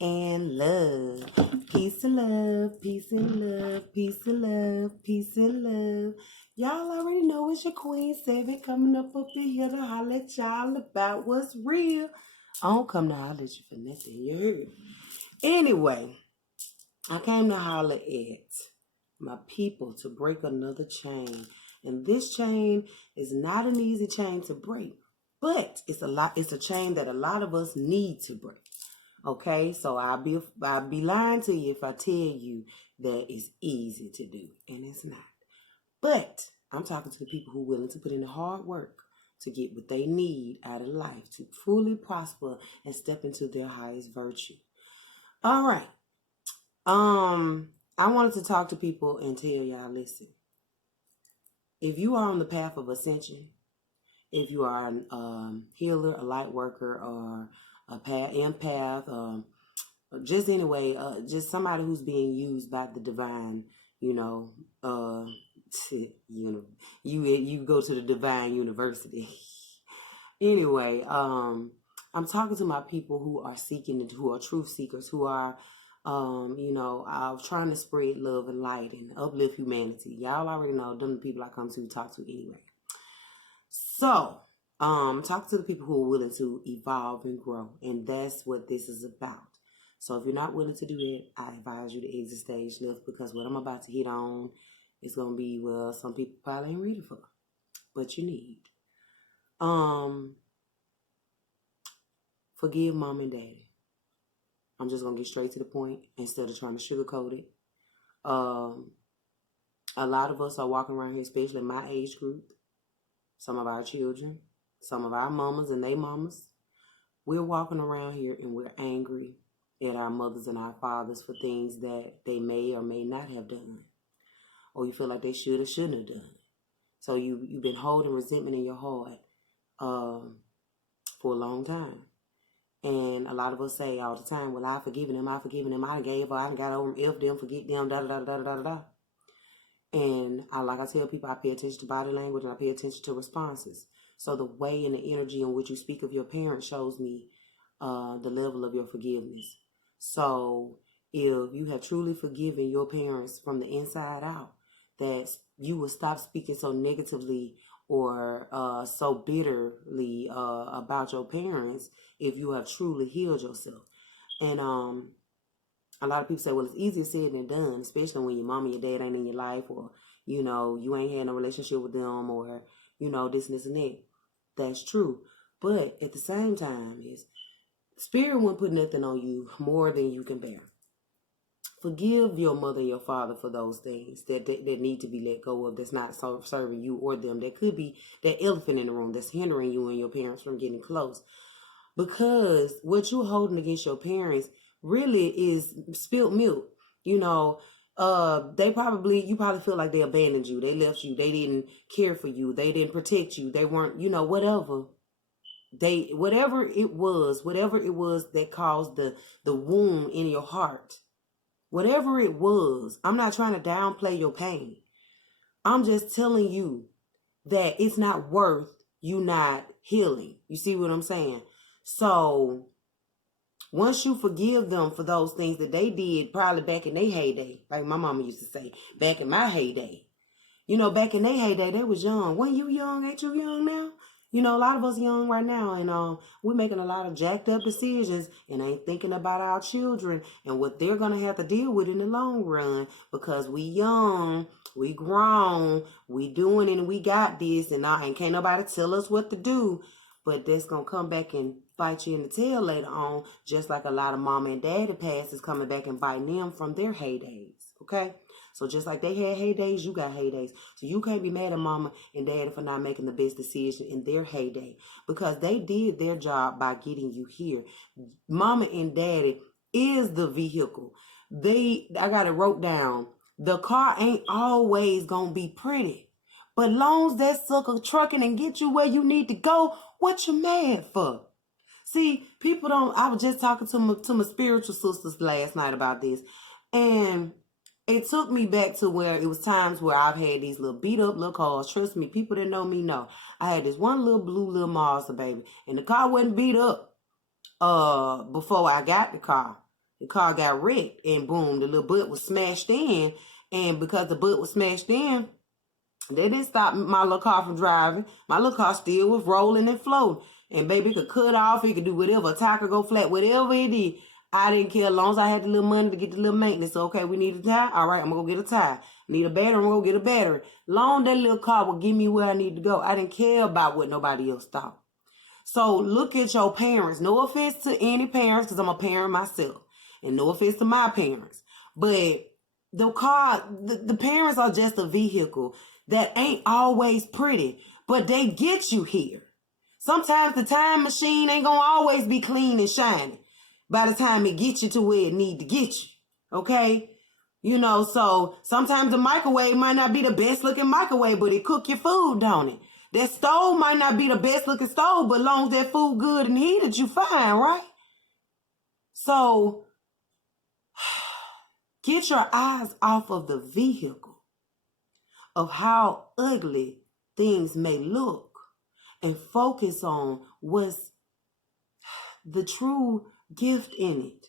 and love. Peace and love, peace and love, peace and love, peace and love. Y'all already know it's your Queen Seven coming up in here to holler at y'all about what's real. I don't come to holler at you for nothing, you heard? Anyway, I came to holler at my people to break another chain. And this chain is not an easy chain to break, but it's a chain that a lot of us need to break. Okay, so I'll be lying to you if I tell you that it's easy to do, and it's not. But I'm talking to the people who are willing to put in the hard work to get what they need out of life to fully prosper and step into their highest virtue. All right. I wanted to talk to people and tell y'all, listen. If you are on the path of ascension, if you are a healer, a light worker, or a empath, just anyway, just somebody who's being used by the divine, you go to the divine university. Anyway, I'm talking to my people who are seeking, who are truth seekers, who are, trying to spread love and light and uplift humanity. Y'all already know them the people I come to talk to anyway. So, talk to the people who are willing to evolve and grow, and that's what this is about. So if you're not willing to do that, I advise you to exit stage left, because what I'm about to hit on is going to be, well, some people probably ain't ready for, but you need. Forgive mom and daddy. I'm just going to get straight to the point instead of trying to sugarcoat it. A lot of us are walking around here, especially my age group, some of our children, some of our mamas and they mamas. We're walking around here and we're angry at our mothers and our fathers for things that they may or may not have done, or you feel like they should or shouldn't have done. So you've been holding resentment in your heart for a long time. And a lot of us say all the time, well, I've forgiven him, I gave her, I got over him, F them, forget them, da da da da da da. And like I tell people, I pay attention to body language and I pay attention to responses. So the way and the energy in which you speak of your parents shows me the level of your forgiveness. So if you have truly forgiven your parents from the inside out, that you will stop speaking so negatively or so bitterly about your parents if you have truly healed yourself. And a lot of people say, well, it's easier said than done, especially when your mom and your dad ain't in your life, or, you ain't had no relationship with them, or, this and that. That's true. But at the same time, spirit won't put nothing on you more than you can bear. Forgive your mother and your father for those things that need to be let go of, that's not serving you or them. That could be that elephant in the room that's hindering you and your parents from getting close. Because what you're holding against your parents really is spilled milk. You probably feel like they abandoned you. They left you. They didn't care for you. They didn't protect you. They weren't, whatever. Whatever it was that caused the wound in your heart. Whatever it was, I'm not trying to downplay your pain. I'm just telling you that it's not worth you not healing. You see what I'm saying? So once you forgive them for those things that they did probably back in their heyday, like my mama used to say, back in my heyday. Back in their heyday, they was young. When you young, ain't you young now? A lot of us young right now, and we're making a lot of jacked up decisions and ain't thinking about our children and what they're going to have to deal with in the long run, because we young, we grown, we doing it, and we got this, and can't nobody tell us what to do. But that's going to come back and bite you in the tail later on, just like a lot of mama and daddy past is coming back and biting them from their heydays, okay? So just like they had heydays, you got heydays. So you can't be mad at mama and daddy for not making the best decision in their heyday, because they did their job by getting you here. Mama and daddy is the vehicle. I got it wrote down. The car ain't always going to be pretty, but long as that sucker trucking and get you where you need to go, what you mad for? See, people don't. I was just talking to my spiritual sisters last night about this, and it took me back to where it was times where I've had these little beat up little cars. Trust me, people that know me know. I had this one little blue little Mazda, baby, and the car wasn't beat up before I got the car. The car got wrecked, and boom, the little butt was smashed in. And because the butt was smashed in, they didn't stop my little car from driving. My little car still was rolling and floating. And baby, it could cut off, it could do whatever, a tire could go flat, whatever it did. I didn't care as long as I had the little money to get the little maintenance. So, okay, we need a tire. All right, I'm going to go get a tire. Need a battery, I'm going to go get a battery. Long that little car would get me where I need to go. I didn't care about what nobody else thought. So look at your parents. No offense to any parents, because I'm a parent myself. And no offense to my parents. But the parents are just a vehicle that ain't always pretty. But they get you here. Sometimes the time machine ain't going to always be clean and shiny by the time it gets you to where it need to get you. Okay? So sometimes the microwave might not be the best looking microwave, but it cook your food, don't it? That stove might not be the best looking stove, but as long as that food good and heated, you fine, right? So get your eyes off of the vehicle of how ugly things may look and focus on what's the true gift in it.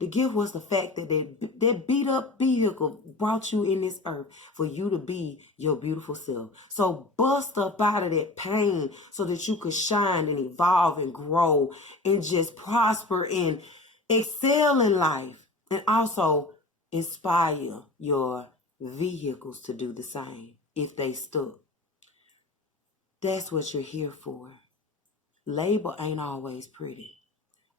The gift was the fact that that beat up vehicle brought you in this earth for you to be your beautiful self. So bust up out of that pain so that you could shine and evolve and grow and just prosper and excel in life, and also inspire your vehicles to do the same if they stuck. That's what you're here for. Labor ain't always pretty.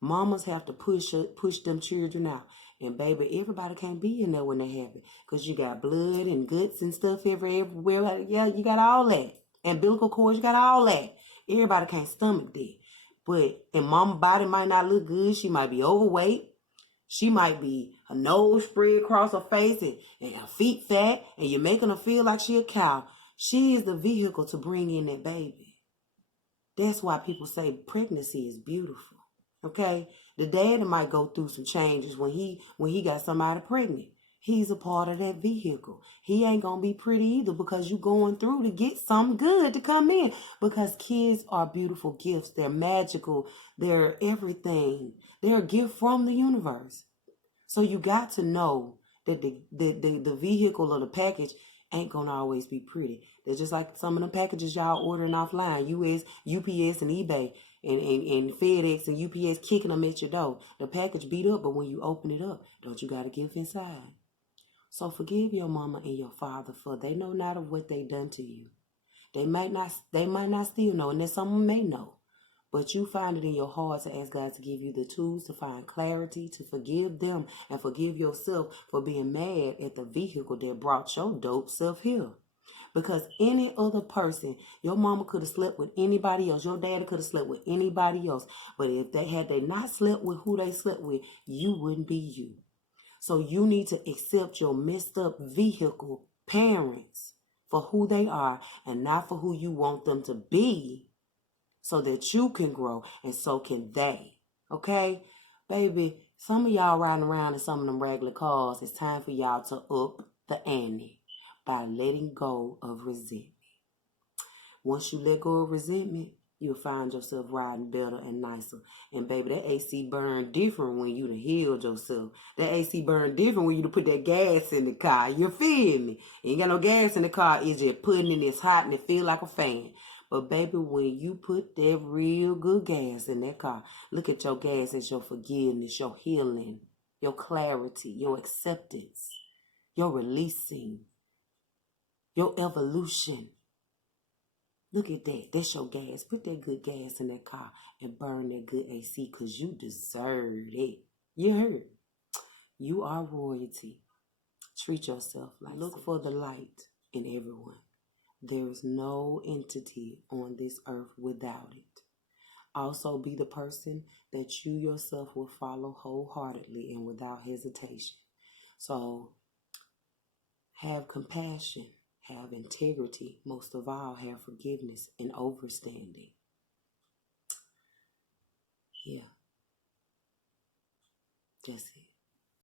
Mamas have to push them children out. And baby, everybody can't be in there when they have it. Because you got blood and guts and stuff everywhere. Yeah, you got all that. Umbilical cords, you got all that. Everybody can't stomach that. And mama's body might not look good. She might be overweight. She might be her nose spread across her face and her feet fat. And you're making her feel like she a cow. She is the vehicle to bring in that baby. That's why people say pregnancy is beautiful. Okay, the daddy might go through some changes when he got somebody pregnant. He's a part of that vehicle. He ain't gonna be pretty either because you going through to get something good to come in. Because kids are beautiful gifts. They're magical. They're everything. They're a gift from the universe. So you got to know that the vehicle or the package ain't gonna always be pretty. They're just like some of the packages y'all ordering offline, UPS and eBay. And FedEx and UPS kicking them at your door. The package beat up, but when you open it up, don't you got a gift inside? So forgive your mama and your father, for they know not of what they done to you. They might not still know, and then someone may know. But you find it in your heart to ask God to give you the tools to find clarity, to forgive them, and forgive yourself for being mad at the vehicle that brought your dope self here. Because any other person, your mama could have slept with anybody else. Your daddy could have slept with anybody else. But if they not slept with who they slept with, you wouldn't be you. So you need to accept your messed up vehicle parents for who they are and not for who you want them to be, so that you can grow and so can they. Okay? Baby, some of y'all riding around in some of them regular cars. It's time for y'all to up the ante by letting go of resentment. Once you let go of resentment, you'll find yourself riding better and nicer. And baby, that AC burn different when you done healed yourself. That AC burn different when you done put that gas in the car. You feel me? You ain't got no gas in the car. It's just putting in, it's hot and it feel like a fan. But baby, when you put that real good gas in that car, look at your gas as your forgiveness, your healing, your clarity, your acceptance, your releasing, your evolution. Look at that. That's your gas. Put that good gas in that car and burn that good AC because you deserve it. You heard? You are royalty. Treat yourself like Look for the light in everyone. There is no entity on this earth without it. Also be the person that you yourself will follow wholeheartedly and without hesitation. So have compassion. Have integrity, most of all, have forgiveness and overstanding. Yeah. That's it.